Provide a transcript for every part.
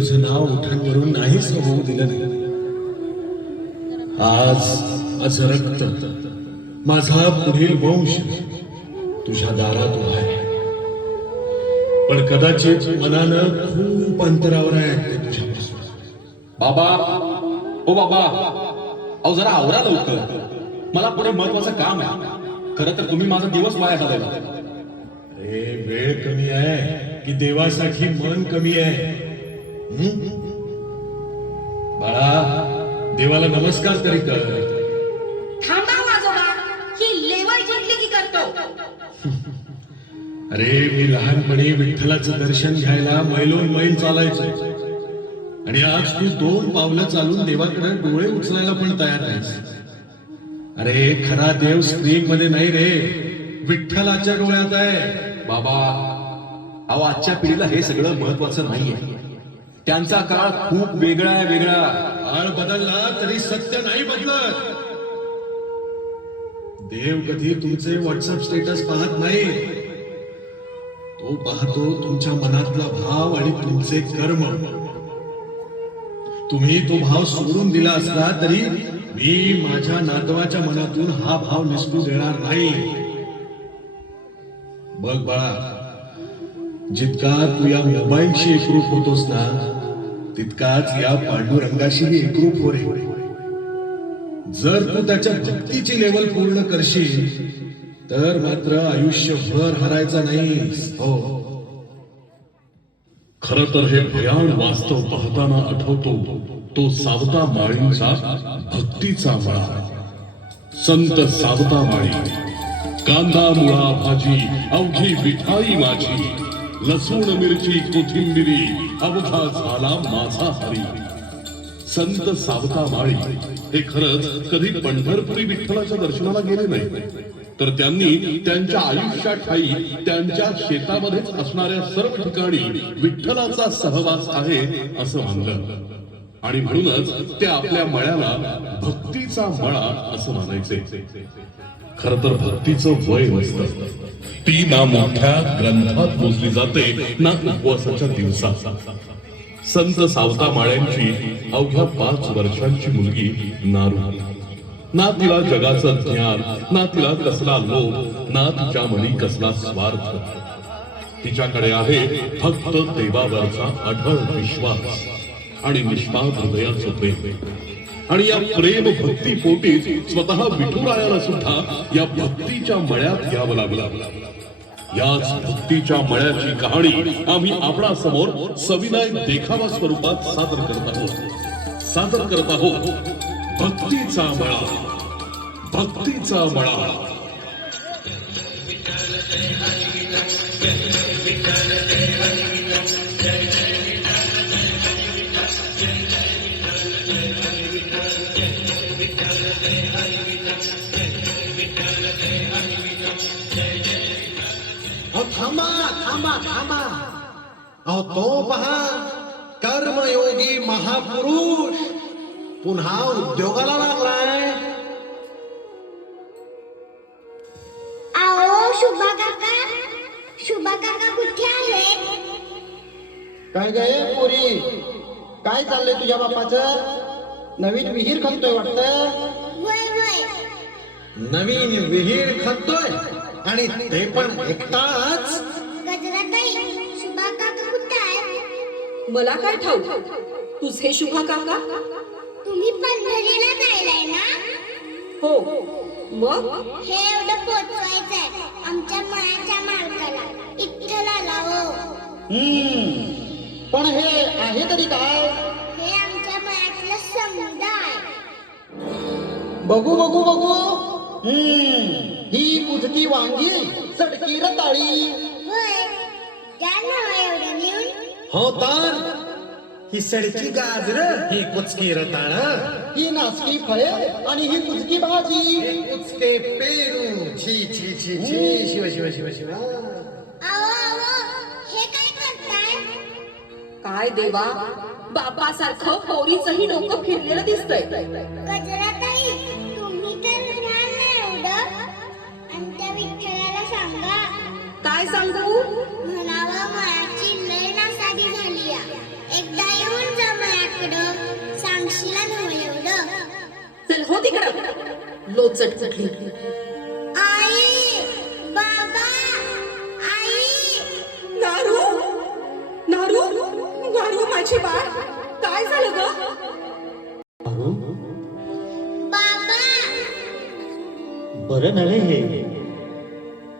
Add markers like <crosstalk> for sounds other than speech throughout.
तुझं नाव उठांवरून नाहीच होऊ दिलं नाही. आज माझं रक्त माझा पुढील वंश तुझ्या दारात उभा आहे. पण कदाचित मनानं खूप अंतरावर आहे तुझ्यापासून. बाबा ओ बाबा अहो जरा आवरा लवकर. मला पुढे महत्वाचं काम आहे. खरं तर तुम्ही माझा दिवस वाया घालवला. अरे वेळ कमी आहे की देवासाठी मन कमी आहे? बाळा देवाला नमस्कार तरी कर. थांबा वाजोबा ही लेवल जिंकली की करतो. अरे मी लहानपणी विठ्ठलाचं दर्शन घ्यायला मैलोन मैल चालायचो. आणि आज तू दोन पावलं चालून देवाकडे डोळे उचलायला पण तयार नाहीस. अरे खरा देव स्क्रीन मध्ये नाही रे. विठ्ठलाच्या डोळ्यात आहे. बाबा अहो आजच्या पिढीला हे सगळं महत्वाचं नाहीये. त्यांचा काळ खूप वेगळा आहे वेगळा. काळ बदलला तरी सत्य नाही बदलत. देव कधी तुमचे व्हॉट्सअप स्टेटस पाहत नाही. तो पाहतो तुमच्या मनातला भाव आणि तुमचे कर्म. तुम्ही तो भाव सोडून दिला असला तरी मी माझ्या नातवाच्या मनातून हा भाव निसटू देणार नाही. बघ बाळा जितका तू या मोबाईलशी एकरूप होतोस ना तितकाच या पांडुरंगाशीही एकरूप हो रे. जर तू त्याच्या भक्तीची लेवल पूर्ण करशील तर मात्र आयुष्यभर हरायचा नाही हो. खर तर हे भयान वास्तव पाहताना आठवतो तो सावता माळींचा भक्तीचा मळा. संत सावता माळी कांदा मुळा भाजी अवघी मिठाई माझी. लसूण मिरची कोथिंबिरी अवघा झाला माझा हरी. संत सावता माळी हे खरंच कधी पंढरपुरी विठ्ठलाच्या दर्शनाला गेले नाही. तर त्यांनी त्यांच्या आयुष्यात ठाई त्यांच्या शेतामध्येच असणाऱ्या सर्व ठिकाणी विठ्ठलाचा सहवास आहे असं मानलं. आणि म्हणूनच ते आपल्या मळ्याला भक्तीचा मळा असं मानायचे. खर तर भक्तीचं वय नसतं. ती ना मोठ्या ग्रंथात मोजली जाते ना उपवासाच्या दिवसात. संत सावता माळ्यांची अवघ्या पाच वर्षांची मुलगी नारू. ना तिला जगाचं ज्ञान ना तिला कसला लोभ ना तिच्या मनी कसला स्वार्थ. तिच्याकडे आहे फक्त देवावरचा अढळ विश्वास आणि निष्पाप हृदयाचं प्रेम. आणि या प्रेम भक्ती पोटीच स्वतः विठुरायाला सुद्धा या भक्तीच्या मळ्यात यावं लागलं. याच भक्तीच्या मळ्याची कहाणी आम्ही आपणा समोर सविनय देखावा स्वरूपात सादर करत आहोत. सादर करत आहोत भक्तीचा मळा. भक्तीचा मळा. अहो तो पहा कर्मयोगी महापुरुष पुन्हा उद्योगाला लागलाय. आओ शुभा काका. शुभा काका कुठे आहे काय गे पुरी? काय चाललंय तुझ्या बापाचं? नवीन विहीर खणतोय वाटत? वय वय. नवीन विहीर खणतोय आणि ते पण एकटाच मला काय ठाऊक तुझे शुभा काका तुम्ही पंढरीला जायलाय ना? हो. मग? हे एवढं पोचवायचंय आमच्या मळ्याच्या मालकाला. इथ्थलाला हो. हम्म. पण हे आहे तरी काय? हे आमच्या मळ्यातलं समुदाय. बघू बघू बघू. हम्म. ही कुजकी वांगी सडकी रताळी होय द्या ना हो एवढं नेऊन हो तर ही सडकी गाजर ही कुचकी रताळ ही नाचकी फळे आणि ही कुचकी भाजी. कुचके पेरू. छी छी छी छी. शिव शिव शिव शिव. आओ आओ हे काय करताय? काय देवा? बापासारखं पोरीचंही डोकं फिरलेलं दिसतंय. हो तिकडं. लोचट कुठली? आई बाबा आई. नारू नारू नारू माझे बाळ. काय झालं ग? बाबा. बरं नव्हे हे.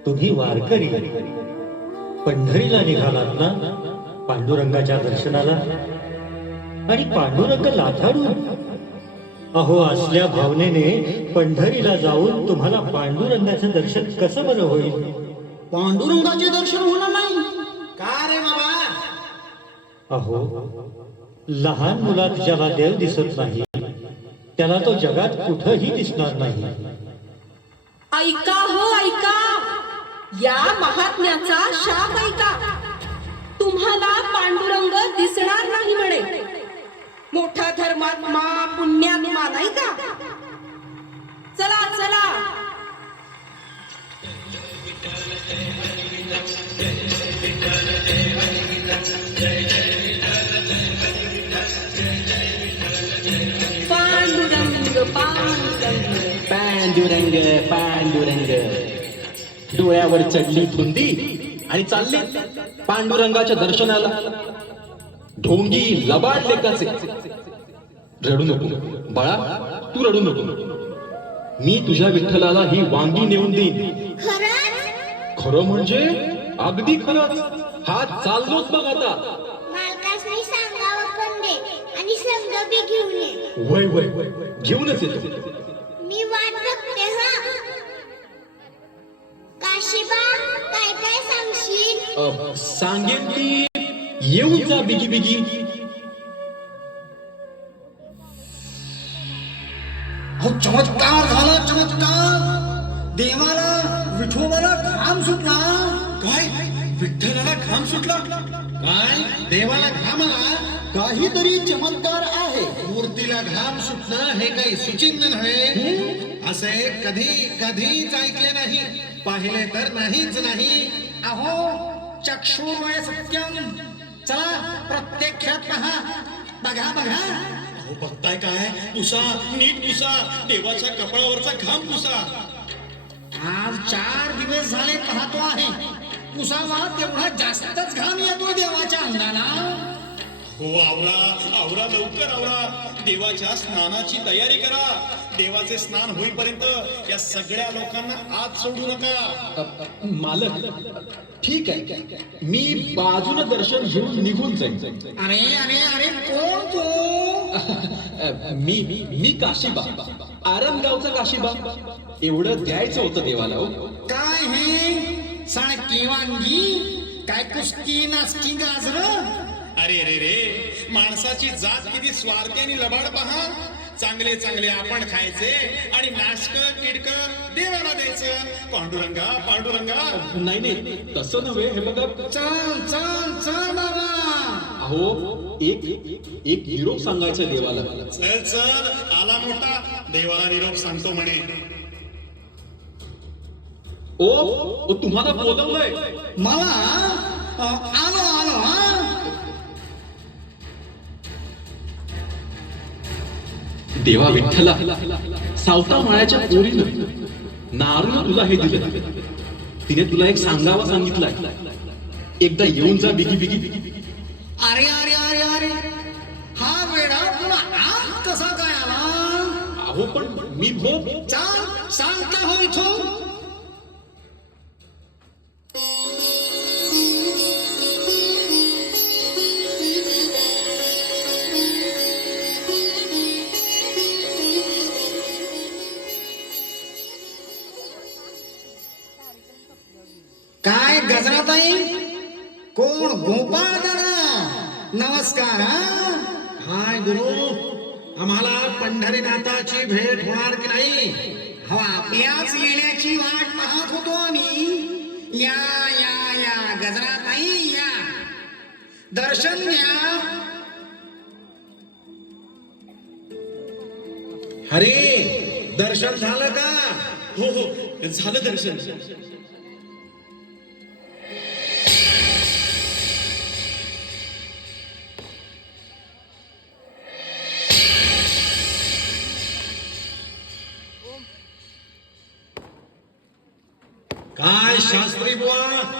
तुम्ही वारकरी. पंढरीला निघालात ना? पांडुरंगाच्या दर्शनाला. आणि पांडुरंग लाथाडून अहो असल्या भावनेने पंढरीला जाऊन तुम्हाला पांडुरंगाचं दर्शन कसं बरं होईल? पांडुरंगाचे दर्शन होणार नाही. का रे बाबा? अहो लहान मुलात ज्याला देव दिसत नाही त्याला तो जगात कुठंही दिसणार नाही. ऐका हो ऐका. या महात्म्याचा शाप ऐका. तुम्हाला पांडुरंग दिसणार नाही म्हणे. मोठा धर्मात्मा पुण्यात्मा नाही का? चला चला. पांडुरंग पांडुरंग. डोळ्यावर चढली धुंदी आणि चालले पांडुरंगाच्या दर्शनाला. ढोंगी लबाड लेकाचे. रडू नको. बाळा तू रडू नको. मी तुझ्या विठ्ठलाला ही वांगी नेऊन देईन. खरं म्हणजे अगदी खरंच. हा चाललोच बघ आता. वय वय वय. घेऊनच येतो. मी वाट बघते हा. काशीबा काय काय सांगशील? सांगेन की येऊन जा बिगी बिगी अहो चमत्कार झाला चमत्कार देवाला विठोबाला घाम सुटला काय विठ्ठलाला घाम सुटला काय देवाला घाम आला काहीतरी चमत्कार आहे मूर्तीला घाम सुटणं हे काही सुचिन्ह नव्हे असे कधी कधीच ऐकले नाही पाहिले तर नाहीच नाही अहो चक्षुर्वय सत्यम चला प्रत्यक्षात पहा. बघा बघा. अहो बघताय काय? पुसा नीट पुसा. देवाच्या कपाळावरचा घाम पुसा. आज चार दिवस झाले पाहतो आहे. पुसावा तेवढा जास्तच घाम येतो देवाच्या अंगाला. हो आवरा आवरा लवकर आवरा. देवाच्या स्नानाची तयारी करा. देवाचे स्नान होईपर्यंत या सगळ्या लोकांना आत सोडू नका. मालक ठीक आहे. मी बाजूनं दर्शन घेऊन निघून जाईन. अरे अरे अरे कोण तो? मी मी काशीबा. आरंगावचा काशीबा. एवढं द्यायचं होतं देवाला हो. काय हे? साळकी वांगी? काय कुस्ती नाचकी गाजर? अरे रे रे माणसाची जात किती स्वार्थी आणि लबाड पहा. चांगले चांगले आपण खायचे आणि नाशक किडक देवाला द्यायचं. पांडुरंगा पांडुरंगा. नाही नाही तसं नव्हे हे बघा. चल चल चल बाबा. अहो एक एक निरोप सांगायचं देवाला. चल चल आला मोठा. देवाला निरोप सांगतो म्हणे. ओ ओ, तुम्हाला बोलवलंय. मला? अ, आलो आलो हा? देवा विठ्ठला सावता माळ्याच्या पोरीनं नारूनं तुला हे दिलं. तिने तुला एक सांगावा सांगितलंय. एकदा येऊन जा बिगी बिगी. अरे अरे अरे अरे हा वेडा तुला आज कसा काय आला? अहो पण मी भोप चाल सांगता हो इथून नमस्कार हाय गुरु आम्हाला पंढरीनाथाची भेट होणार की नाही? हो आपल्याच येण्याची वाट पाहत होतो आम्ही. या या या गजराताई या. दर्शन घ्या. अरे दर्शन झालं का? हो हो झालं दर्शन.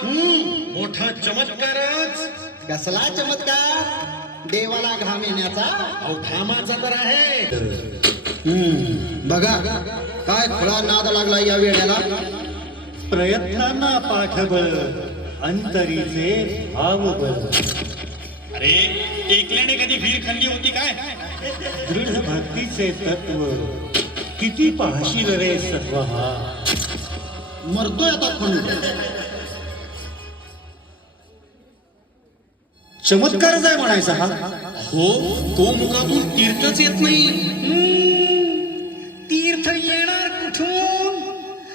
मोठा चमत्कारच. कसला चमत्कार? देवाला घाम येण्याचा? घामाचा तर आहे. बघा काय खुळा नाद लागला या वेळेला प्रयत्नांना पाठबळ अंतरीचे भावबळ. अरे एकल्याने कधी वीर खाल्ली होती काय? दृढ भक्तीचे तत्व. किती पाहशील रे सत्व हा मरतोय आता खंड चमत्कारच आहे म्हणायचा हा. हो तो मुखातून तीर्थच येत नाही. तीर्थ येणार कुठून?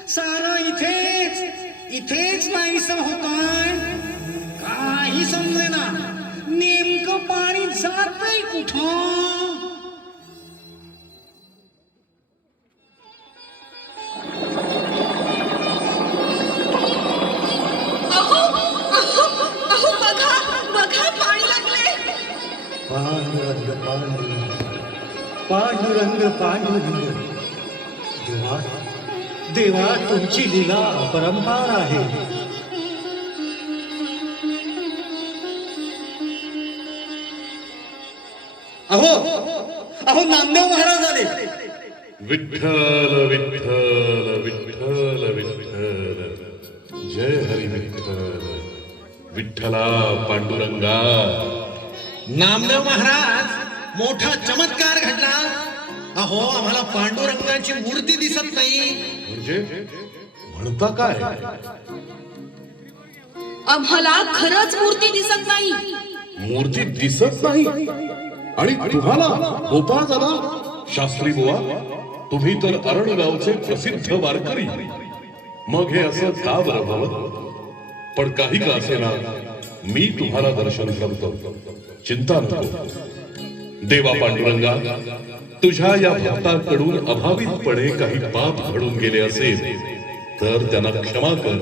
सारा इथेच इथेच नाहीस होताय. काही समजे ना नेमकं पाणी जातंय कुठं? अहो तुमची लीला परंपार आहे. अहो अहो नामदेव महाराज आले. विठ्ठल विठ्ठल विठ्ठल विठ्ठल. जय हरी विठ्ठल. विठ्ठला पांडुरंगा. नामदेव महाराज मोठा चमत्कार घडला. अहो आम्हाला पांडुरंगाची मूर्ती दिसत नाही. म्हणजे? म्हणता काय? आम्हाला खरंच मूर्ती दिसत नाही. मूर्ती दिसत नाही? आणि तुम्हाला गोपाळ दादा शास्त्री बुवा तुम्ही तर अरणगावचे प्रसिद्ध वारकरी. मग हे असं का बरं व्हावं पण काही का असेना मी तुम्हाला दर्शन करतो. चिंता नको. देवा पांडुरंगा तुझ्या या भक्ताकडून अभावितपणे काही पाप घडून गेले असेल. तर त्यांना क्षमा कर.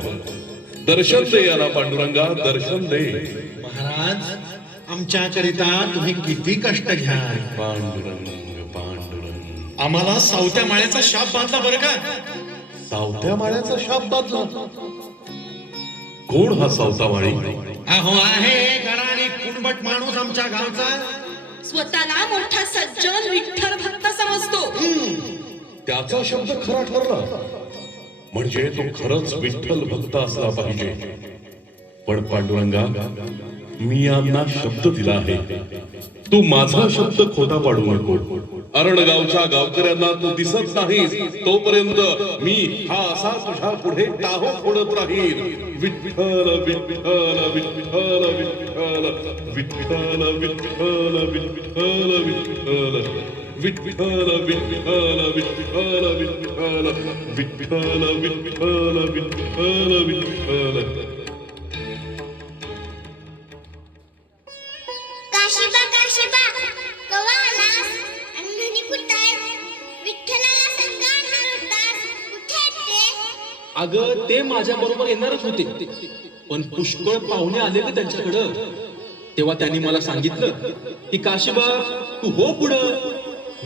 दर्शन दे याला पांडुरंगा दर्शन दे. महाराज आमच्याकरिता तुम्ही किती कष्ट घ्या पांडुरंग पांडुरंग. आम्हाला सावत्या माळ्याचा शाप बांधला बरं का? सावत्या माळ्याचा शाप बातला कोण हा सावता माळी अहो आहे गडाणी कुणबट माणूस आमच्या गावचा. स्वतःला मोठा सज्जन विठ्ठल भक्त समजतो. त्याचा शब्द खरा ठरला. म्हणजे तो खरंच विठ्ठल भक्त असला पाहिजे. पण पांडुरंगा मी यांना शब्द दिला आहे. तू माझा शब्द खोटा पाडू नको. अरणगावच्या गावकऱ्यांना तू दिसत नाही तोपर्यंत मी हा असा तुझ्या पुढे टाहो फोडत राहील विठ्ठल विठ्ठल विठ्ठल विठ्ठल विठ्ठल विठ्ठल विठ्ठल विठ्ठल. विठ्ठल विठ्ठल विठ्ठल विठ्ठल विठ्ठल विठ्ठल विठ्ठल विठ्ठल. ते? अगं ते माझ्या बरोबर येणारच होते. पण पुष्कळ पाहुणे आले ग त्यांच्याकडं. तेव्हा त्यांनी मला सांगितलं की काशीबा तू हो पुढं.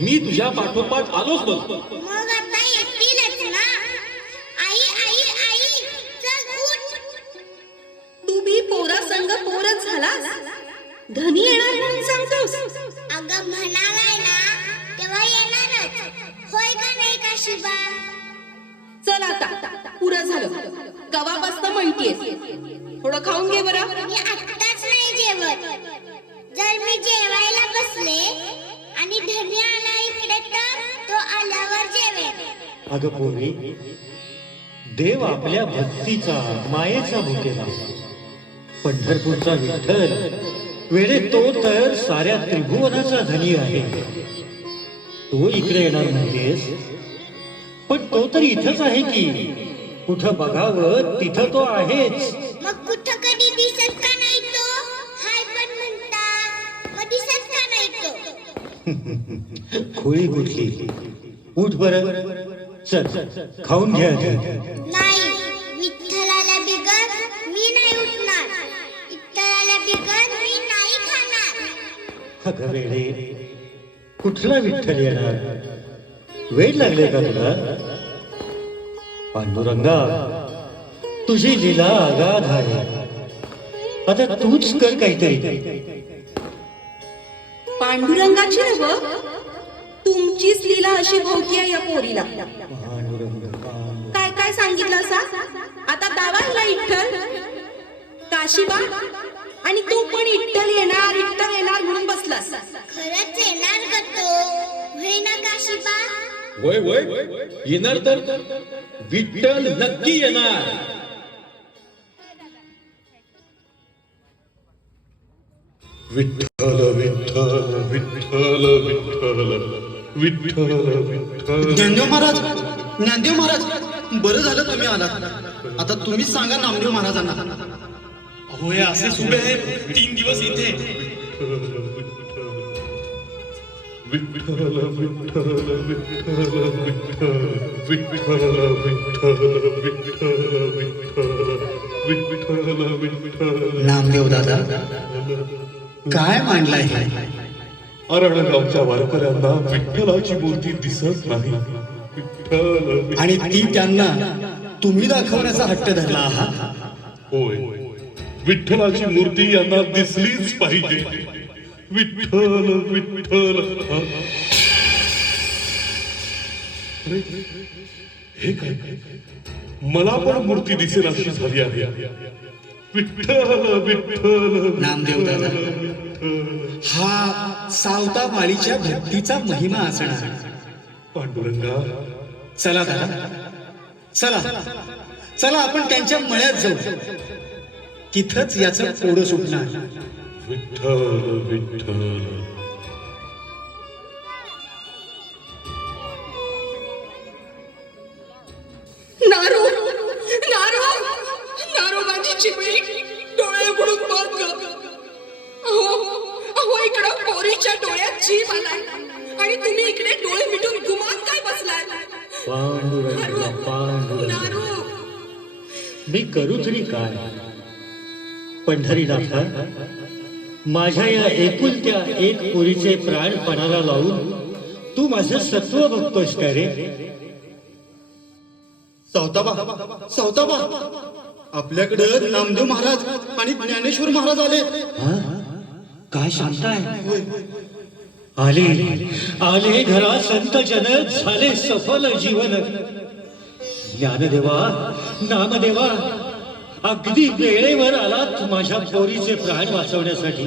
मी तुझ्या पाठोपाठ आलोच बघ. मग आता येतीलच ना. आई आई आई चल उठ. तू बी पोरा संग पोरच झालास? धनी येणार म्हणून सांगतोस? अगं म्हणालाय ना तेव्हा येणारच. होय का नाही काशीबा चल आता पुरं झालं. कवापासनं म्हणतीयस. थोडं खाऊन घे बरं. मी आत्ताच नाही जेवत. जर मी जेवायला बसले आणि धनी आला इकडे तर तो आल्यावर जेवेल. अगं पूर्वी देव आपल्या भक्तीचा मायेचा भुकेला पंढरपूरचा विठ्ठल वेळे तो तर साऱ्या त्रिभुवनाचा धनी आहे. तो इकडे येणार नाहीयेस पण तो तर इथंच आहे की कुठं बघावं तिथं तो आहेच. <laughs> खोळी कुठली? उठ बर. चल खाऊन घ्या आधी. नाही विठ्ठलाला बिगर मी नाही उठणार. विठ्ठलाला बिगर मी नाही खाणार. अगं वेडे कुठला विठ्ठल येणार? वेळ लागले का तुला? पांडुरंगा तुझी लीला आगाध आहे. आता तूच कर काहीतरी. पांडुरंगाची नव? तुमचीच लीला अशी भोवती आहे या पोरीला. काय काय सांगितलं असा? आता दावायला इठ्ठल? काशीबा आणि तू पण इठ्ठल येणार इठ्ठल येणार म्हणून बसलास. खरंच येणार का तो. होय ना काशीबा वय वय येणार तर विठ्ठल नक्की येणार. विठ्ठल विठ्ठल विठ्ठल विठ्ठल विठ्ठल विठ्ठल ज्ञानदेव महाराज ज्ञानदेव महाराज बरं झालं तुम्ही आलात आता तुम्हीच सांगा नामदेव महाराजांना होय असे सुबे आहे तीन दिवस इथे विठ्ठल विठ्ठल विठ्ठल विठ्ठल विठ्ठल विठ्ठल विठ्ठल विठ्ठल विठ्ठल नामदेव दादा काय मांडलाय हे? अरणगावच्या वारकऱ्यांना विठ्ठलाची मूर्ती दिसत नाही. विठ्ठल आणि ती त्यांना तुम्ही दाखवण्याचा हट्ट धरला आहात? होय. विठ्ठलाची मूर्ती यांना दिसलीच पाहिजे. विठ्ठल विठ्ठल. हा. अरे, हे काय? मला पण मूर्ती दिसेल अशी झाली आहे. विठ्ठल नामदेव दादा. हा सावता माळीच्या भक्तीचा महिमा असणार. पांडुरंगा. चला दादा. चला. चला आपण त्यांच्या मळ्यात जाऊ. तिथंच याचं पोडं सुटणार. विठ्ठल विठ्ठल. चिमणी डोळे उघडून बघ. ग. अहो अहो इकडं पोरीच्या डोळ्यात जीव आलाय. आणि तुम्ही इकडे डोळे मिटून गुमान काय बसलाय? पांडुरंग नारो पांडुरंग. नारो. मी करू तरी काय? पंढरीनाथा माझ्या या एकुलत्या एक पोरीचे प्राण पणाला लावून तू माझं सत्व बघतोस का रे? सावताबा सावताबा. आपल्याकडे नामदेव महाराज आणि ज्ञानेश्वर महाराज आले. काय शांताय आले आले घरा संत जन झाले सफल जीवन. ज्ञानदेवा नामदेवा अगदी वेळेवर आलात माझ्या पोरीचे प्राण वाचवण्यासाठी.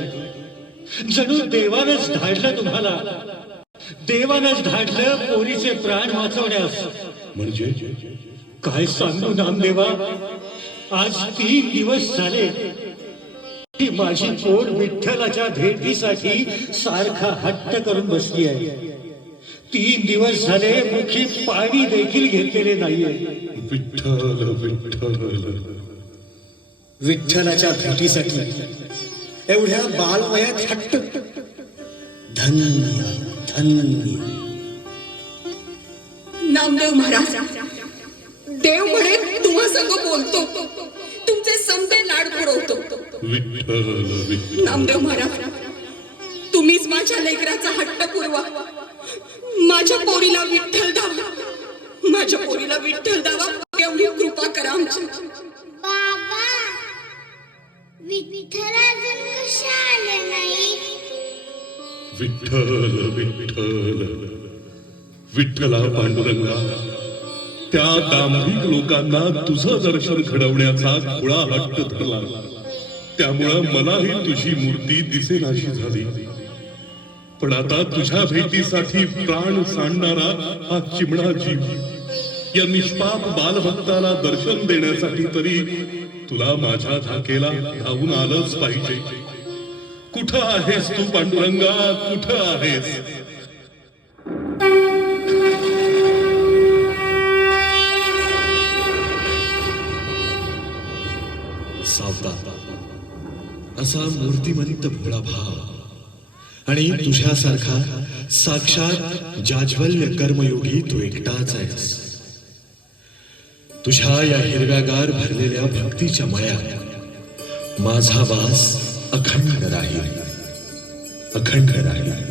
जणू देवानच धाडलं तुम्हाला. देवानच धाडलं पोरीचे प्राण वाचवण्यास. म्हणजे? काय सांगू नामदेवा? आज तीन दिवस झाले? की माझी पोर विठ्ठलाच्या भेटीसाठी सारखा हट्ट करून बसली आहे. तीन दिवस झाले मुखी पाणी देखील घेतलेले नाहीये. विठ्ठल विठ्ठल. विठ्ठलाच्या भेटीसाठी एवढ्या बालवयात हट्ट. धन्य धन्य. नामदेव महाराज देव म्हणे तुम्हा संग बोलतो. तुमचे समते लाड पुरवतो विठ्ठल विठ्ठल नामदेव महाराज तुम्हीच माझ्या लेकराचा हट्ट पुरवा. माझ्या पोरीला विठ्ठल दावा माझ्या पोरीला विठ्ठल दावा एवढी कृपा करा आमची. बाबा विठ्ठल अजून कशा आले नाही? विठ्ठल विठ्ठल. विठ्ठला पांडुरंगा त्या दांभिक लोकांना तुझं दर्शन घडवण्याचा खुळा हट्ट धरला. त्यामुळं मलाही तुझी मूर्ती दिसेनाशी झाली. पण आता तुझ्या भेटीसाठी प्राण सांडणारा हा चिमणा जीव या निष्पाप बालभक्ताला दर्शन देण्यासाठी तरी तुला माझ्या धाकेला धावून आलंच पाहिजे. कुठं आहेस तू पांडुरंगा? कुठं आहेस? असा मूर्तिमंत भोळा भाव आणि तुझ्यासारखा साक्षात जाज्वल्य कर्मयोगी तू एकटाच आहेस. तुझ्या या हिरव्यागार भरलेल्या भक्तीच्या मळ्यात माझा वास अखंड राहील. अखंड राहील.